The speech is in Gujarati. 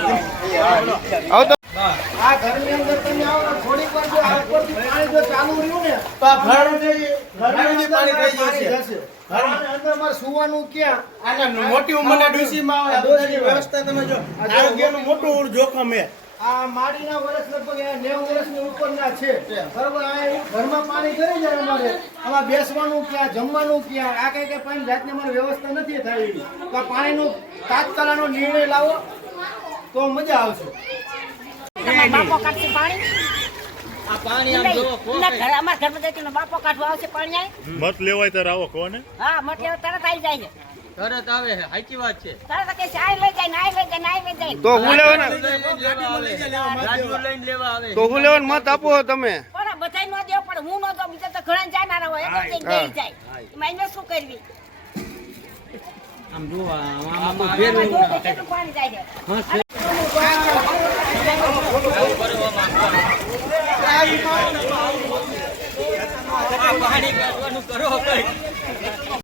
આવો તો આ ઘરની અંદર તમે આવો થોડીક વાર જો આ ઉપરથી પાણી જો ચાલુ રહ્યું ને તો આ ઘરની પાણી થઈ જશે. ઘરની અંદર મારે સુવાનું ક્યાં? આના મોટી ઉંમરના ડોશીમાં આવે આ બધાની વ્યવસ્થા તમે જો આરોગ્યનું મોટું જોખમ છે. આ માડીના વર્ષ લગભગ 90 વર્ષની ઉપરના છે. બરોબર, આ ઘરમાં પાણી કરી જાય અમારે. આમાં બેસવાનું ક્યાં, જમવાનું ક્યાં, આ કઈ પાણી જાતની અમારે વ્યવસ્થા નથી થઈ. તો આ પાણીનું તાત્કાલિકનો નિર્ણય લાવો તો મજા આવશે. બાપો કાઢશે પાણી. આ પાણી આમ જો અમારા ઘરમાં જઈને બાપો કાઢવા આવશે પાણી આય. મત લેવાય ત્યારે આવો કોને? હા, મત લેવા તરત આવી જાય છે. તરત આવે છે, સાચી વાત છે. તરત કે ચાય લઈ જાય, નાય લઈ જાય, નાય લઈ જાય. તો હું લેવાના રાજુ લઈને લેવા આવે. તો હું લેવાનું મત આપો તમે. પણ બધાય ન દેવો પડે, હું ન દઉં, બીજા તો ઘણા જાનારા હોય, એક એક દઈ જાય. એમાં એને શું કરવી? આમ જો આમ આમાં જો કેટલું પાણી જાય છે. પાણી કાઢવાનું કરો કઈ